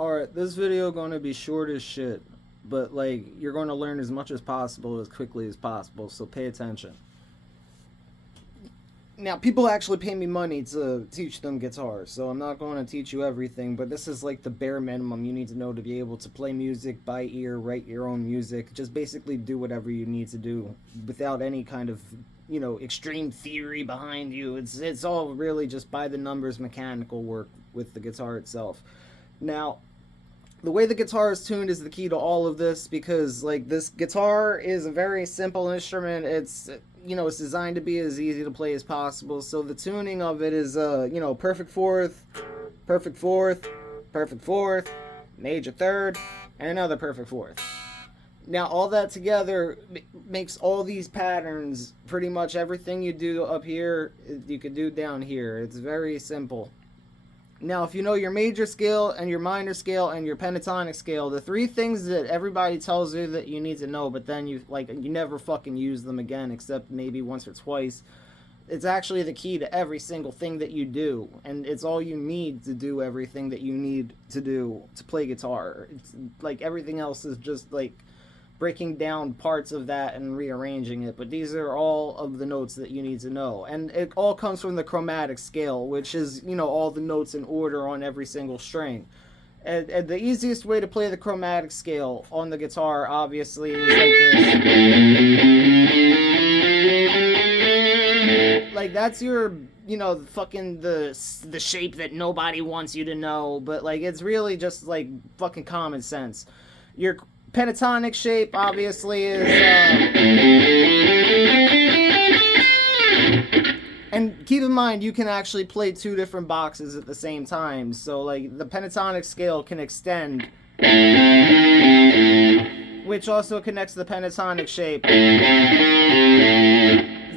Alright, this video gonna be short as shit, but like you're gonna learn as much as possible as quickly as possible, so pay attention. Now, people actually pay me money to teach them guitar, so I'm not going to teach you everything, but this is like the bare minimum you need to know to be able to play music by ear, write your own music, just basically do whatever you need to do without any kind of, extreme theory behind you. It's all really just by the numbers mechanical work with the guitar itself. Now, the way the guitar is tuned is the key to all of this, because like this guitar is a very simple instrument. It's designed to be as easy to play as possible, so the tuning of it is perfect fourth, perfect fourth, perfect fourth, major third, and another perfect fourth. Now all that together makes all these patterns. Pretty much everything you do up here you could do down here. It's very simple. Now, if you know your major scale and your minor scale and your pentatonic scale, the three things that everybody tells you that you need to know, but then you never fucking use them again, except maybe once or twice. It's actually the key to every single thing that you do, and it's all you need to do everything that you need to do to play guitar. It's like everything else is just like breaking down parts of that and rearranging it, but these are all of the notes that you need to know. And it all comes from the chromatic scale, which is, all the notes in order on every single string. And the easiest way to play the chromatic scale on the guitar, obviously, is like this. Like, that's your, fucking the shape that nobody wants you to know, but, like, it's really just, like, fucking common sense. Your pentatonic shape obviously is and keep in mind you can actually play two different boxes at the same time, so like the pentatonic scale can extend, which also connects the pentatonic shape,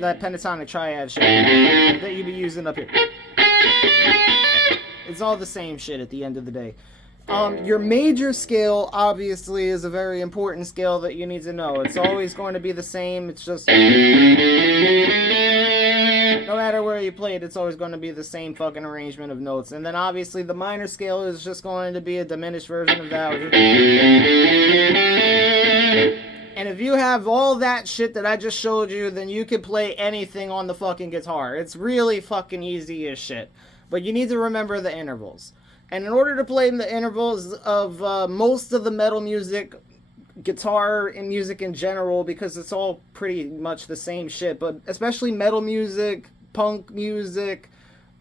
that pentatonic triad shape that you'd be using up here. It's all the same shit at the end of the day. Your major scale, obviously, is a very important scale that you need to know. It's always going to be the same. It's just, no matter where you play it, it's always going to be the same fucking arrangement of notes. And then, obviously, the minor scale is just going to be a diminished version of that. And if you have all that shit that I just showed you, then you can play anything on the fucking guitar. It's really fucking easy as shit. But you need to remember the intervals. And in order to play the intervals of most of the metal music, guitar and music in general, because it's all pretty much the same shit, but especially metal music, punk music,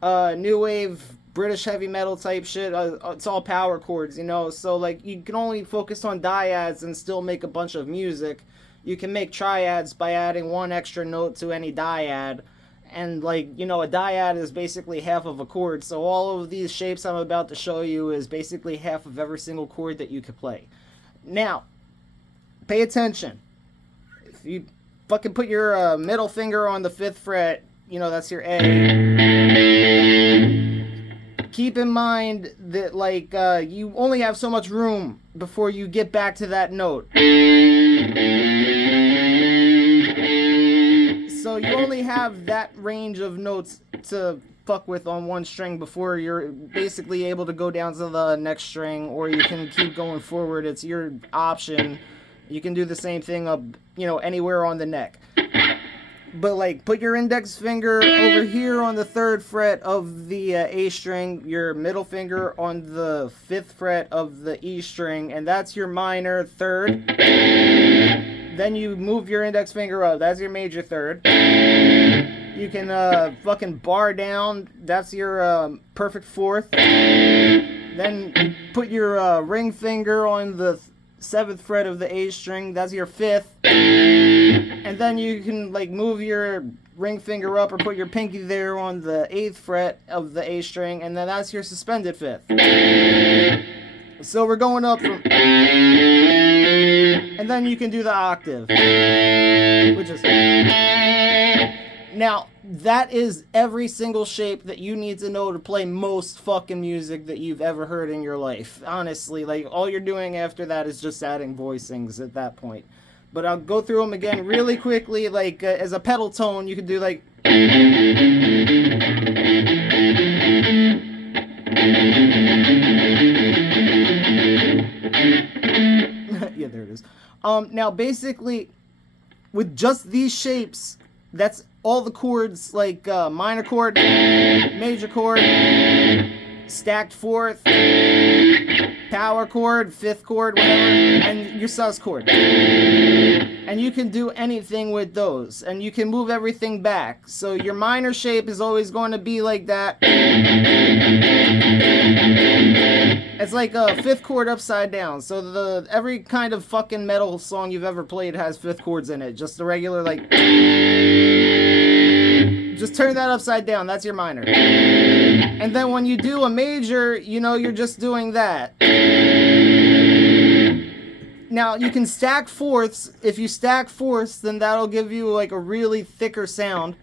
new wave, British heavy metal type shit, it's all power chords, so like you can only focus on dyads and still make a bunch of music. You can make triads by adding one extra note to any dyad. And like, a dyad is basically half of a chord, so all of these shapes I'm about to show you is basically half of every single chord that you could play. Now, pay attention. If you fucking put your middle finger on the 5th fret, that's your A. Keep in mind that, like, you only have so much room before you get back to that note. So you only have that range of notes to fuck with on one string before you're basically able to go down to the next string, or you can keep going forward. It's your option. You can do the same thing up, anywhere on the neck. But like, put your index finger over here on the 3rd fret of the A string, your middle finger on the 5th fret of the E string, and that's your minor 3rd. Then you move your index finger up. That's your major 3rd. You can fucking bar down. That's your perfect 4th. Then put your ring finger on the 7th fret of the A string. That's your 5th. And then you can like move your ring finger up or put your pinky there on the 8th fret of the A string. And then that's your suspended 5th. So we're going up from... And then you can do the octave, which is... Now, that is every single shape that you need to know to play most fucking music that you've ever heard in your life. Honestly, like, all you're doing after that is just adding voicings at that point. But I'll go through them again really quickly, like, as a pedal tone, you could do, like... Now basically, with just these shapes, that's all the chords, like minor chord, major chord, stacked fourth, power chord, fifth chord, whatever, and your sus chord. And you can do anything with those, and you can move everything back. So your minor shape is always going to be like that. It's like a fifth chord upside down. So every kind of fucking metal song you've ever played has fifth chords in it. Just the regular, like, just turn that upside down. That's your minor. And then when you do a major, you know, you're just doing that. Now, you can stack fourths. If you stack fourths, then that'll give you, like, a really thicker sound.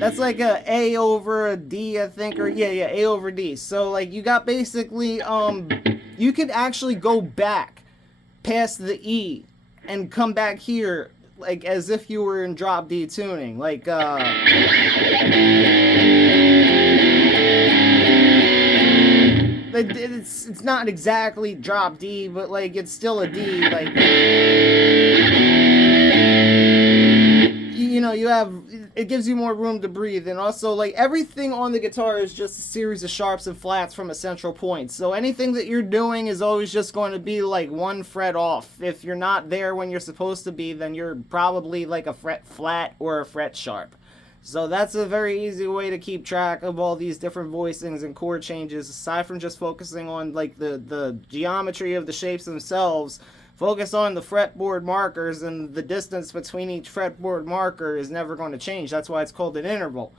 That's like a A over a D, I think, or yeah, A over D. So, like, you got basically, you could actually go back past the E and come back here, like, as if you were in drop D tuning. Like, it's not exactly drop D, but, like, it's still a D, like, you know, you have, it gives you more room to breathe. And also, like, everything on the guitar is just a series of sharps and flats from a central point. So anything that you're doing is always just going to be like one fret off. If you're not there when you're supposed to be, then you're probably like a fret flat or a fret sharp. So that's a very easy way to keep track of all these different voicings and chord changes, aside from just focusing on, like, the geometry of the shapes themselves. Focus on the fretboard markers, and the distance between each fretboard marker is never going to change. That's why it's called an interval.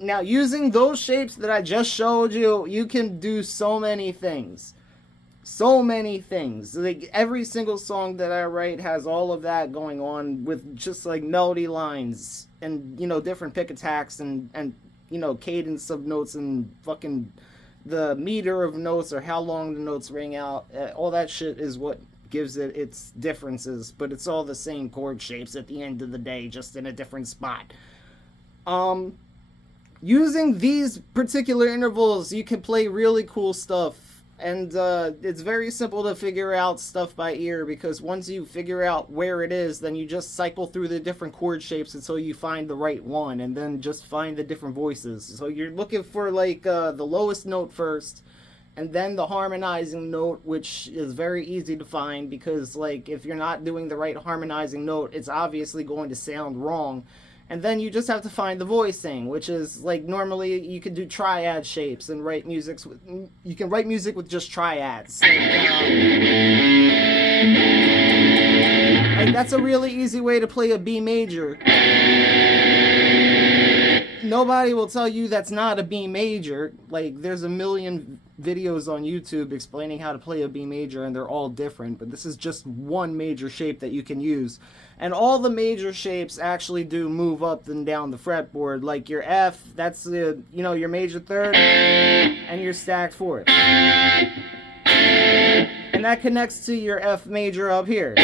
Now, using those shapes that I just showed you, you can do so many things. So many things. Like, every single song that I write has all of that going on, with just, like, melody lines and, you know, different pick attacks and you know, cadence of notes and fucking the meter of notes, or how long the notes ring out. All that shit is what gives it its differences, but it's all the same chord shapes at the end of the day, just in a different spot. Using these particular intervals, you can play really cool stuff, and it's very simple to figure out stuff by ear, because once you figure out where it is, then you just cycle through the different chord shapes until you find the right one, and then just find the different voices. So you're looking for, like, the lowest note first, and then the harmonizing note, which is very easy to find, because, like, if you're not doing the right harmonizing note, it's obviously going to sound wrong. And then you just have to find the voicing, which is, like, normally you can do triad shapes and write music with, you can write music with just triads. Like, that's a really easy way to play a B major. Nobody will tell you that's not a B major. Like, there's a million videos on YouTube explaining how to play a B major, and they're all different, but this is just one major shape that you can use. And all the major shapes actually do move up and down the fretboard. Like your F, that's the, you know, your major third, and your stacked fourth. And that connects to your F major up here.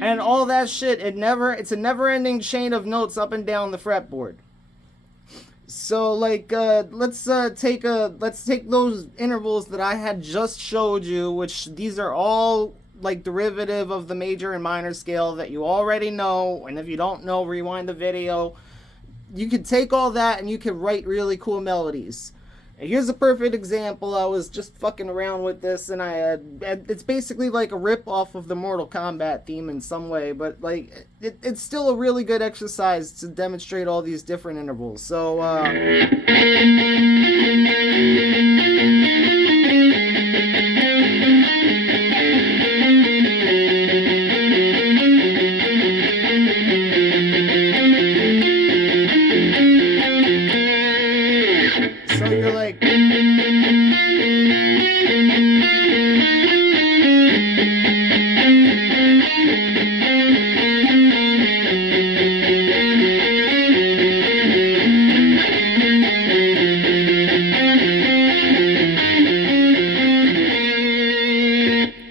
And all that shit, it's a never-ending chain of notes up and down the fretboard. So, like, let's take those intervals that I had just showed you, which these are all, like, derivative of the major and minor scale that you already know, and if you don't know, rewind the video. You could take all that and you could write really cool melodies. And here's a perfect example. I was just fucking around with this, and it's basically like a rip off of the Mortal Kombat theme in some way, but, like, it's still a really good exercise to demonstrate all these different intervals. So, you're like,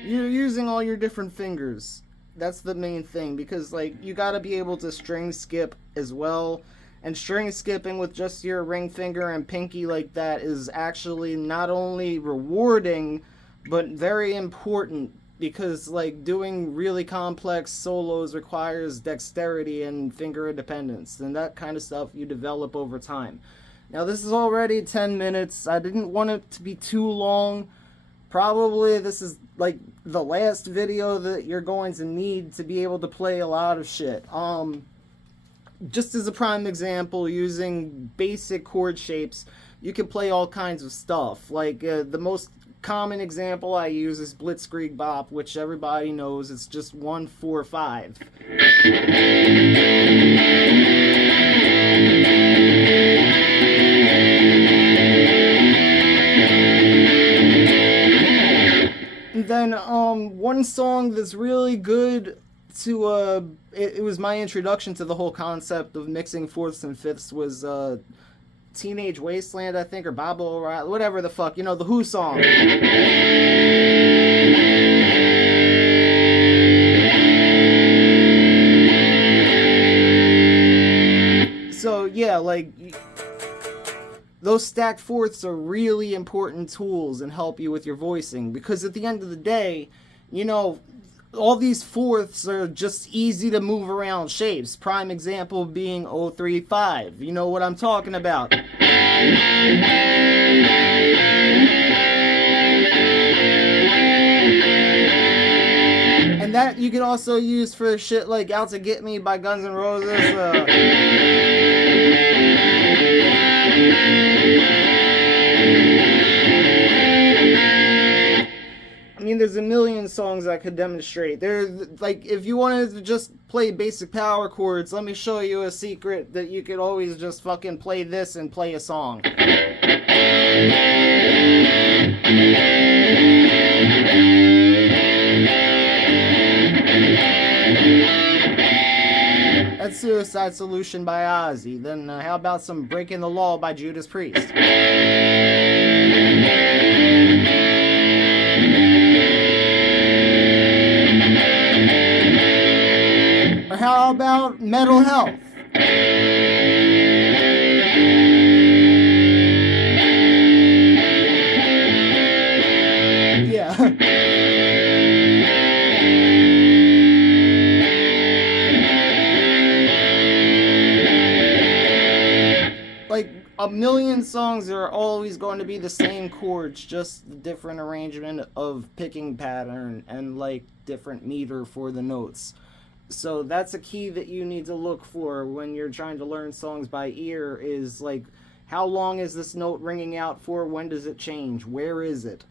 you're using all your different fingers. That's the main thing, because, like, you gotta be able to string skip as well. And string skipping with just your ring finger and pinky like that is actually not only rewarding, but very important, because like doing really complex solos requires dexterity and finger independence, and that kind of stuff you develop over time. Now this is already 10 minutes. I didn't want it to be too long. Probably this is like the last video that you're going to need to be able to play a lot of shit. Just as a prime example, using basic chord shapes, you can play all kinds of stuff. Like the most common example I use is Blitzkrieg Bop, which everybody knows. It's just 1 4 5. And then one song that's really good to it was my introduction to the whole concept of mixing fourths and fifths was Teenage Wasteland, I think, or Bob O'Reilly, whatever the fuck, you know, the Who song. So yeah, like those stacked fourths are really important tools and help you with your voicing, because at the end of the day, you know, all these fourths are just easy to move around shapes. Prime example being 035. You know what I'm talking about. And that you can also use for shit like Out to Get Me by Guns N' Roses. I mean, there's a million songs I could demonstrate. There's, like, if you wanted to just play basic power chords, let me show you a secret that you could always just fucking play this and play a song. That's Suicide Solution by Ozzy. Then how about some Breaking the Law by Judas Priest? Or how about Mental Health? Yeah. Like, a million songs are always going to be the same chords, just the different arrangement of picking pattern and like different meter for the notes. So that's a key that you need to look for when you're trying to learn songs by ear, is like, how long is this note ringing out for? When does it change? Where is it?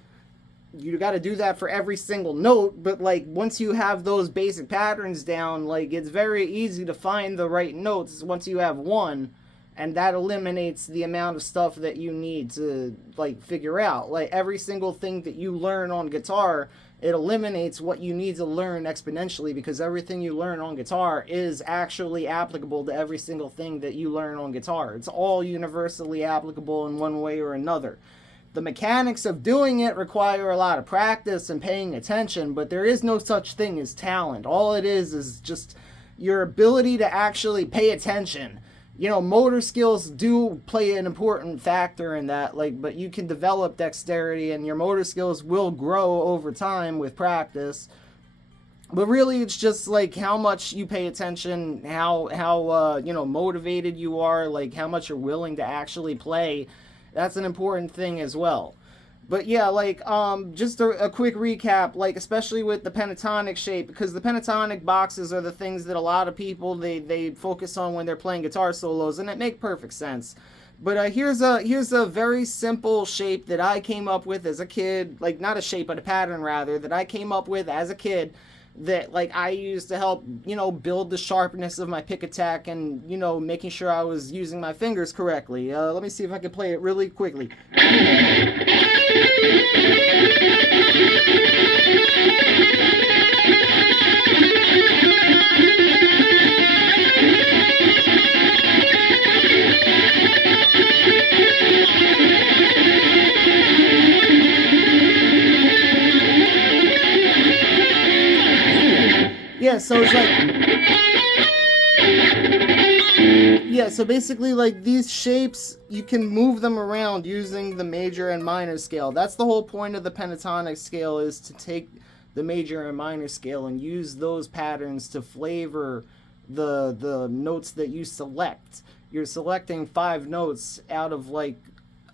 You got to do that for every single note, but like once you have those basic patterns down, like it's very easy to find the right notes once you have one, and that eliminates the amount of stuff that you need to like figure out. Like every single thing that you learn on guitar, it eliminates what you need to learn exponentially, because everything you learn on guitar is actually applicable to every single thing that you learn on guitar. It's all universally applicable in one way or another. The mechanics of doing it require a lot of practice and paying attention, but there is no such thing as talent. All it is just your ability to actually pay attention. You know, motor skills do play an important factor in that, like, but you can develop dexterity and your motor skills will grow over time with practice. But really, it's just like how much you pay attention, how you know, motivated you are, like how much you're willing to actually play. That's an important thing as well. But yeah, like, just a quick recap, like, especially with the pentatonic shape, because the pentatonic boxes are the things that a lot of people, they focus on when they're playing guitar solos, and it makes perfect sense. But here's a very simple shape that I came up with as a kid, like, not a shape, but a pattern, rather, that I came up with as a kid, that, like, I used to help, you know, build the sharpness of my pick attack and, you know, making sure I was using my fingers correctly. Let me see if I can play it really quickly. Yeah, so it's like, Yeah, so basically, like, these shapes, you can move them around using the major and minor scale. That's the whole point of the pentatonic scale, is to take the major and minor scale and use those patterns to flavor the notes that you select. You're selecting 5 notes out of, like,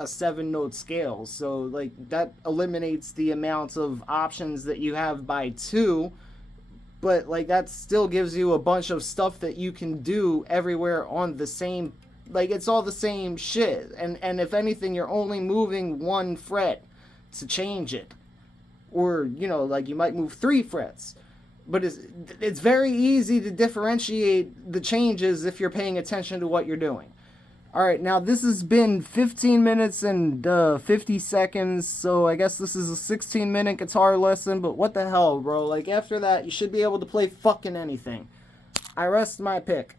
a 7-note scale. So, like, that eliminates the amount of options that you have by 2, but like that still gives you a bunch of stuff that you can do everywhere on the same, like, it's all the same shit, and if anything, you're only moving 1 fret to change it, or you know, like, you might move 3 frets, but it's very easy to differentiate the changes if you're paying attention to what you're doing. Alright, now this has been 15 minutes and 50 seconds, so I guess this is a 16-minute guitar lesson, but what the hell, bro? Like, after that, you should be able to play fucking anything. I rest my pick.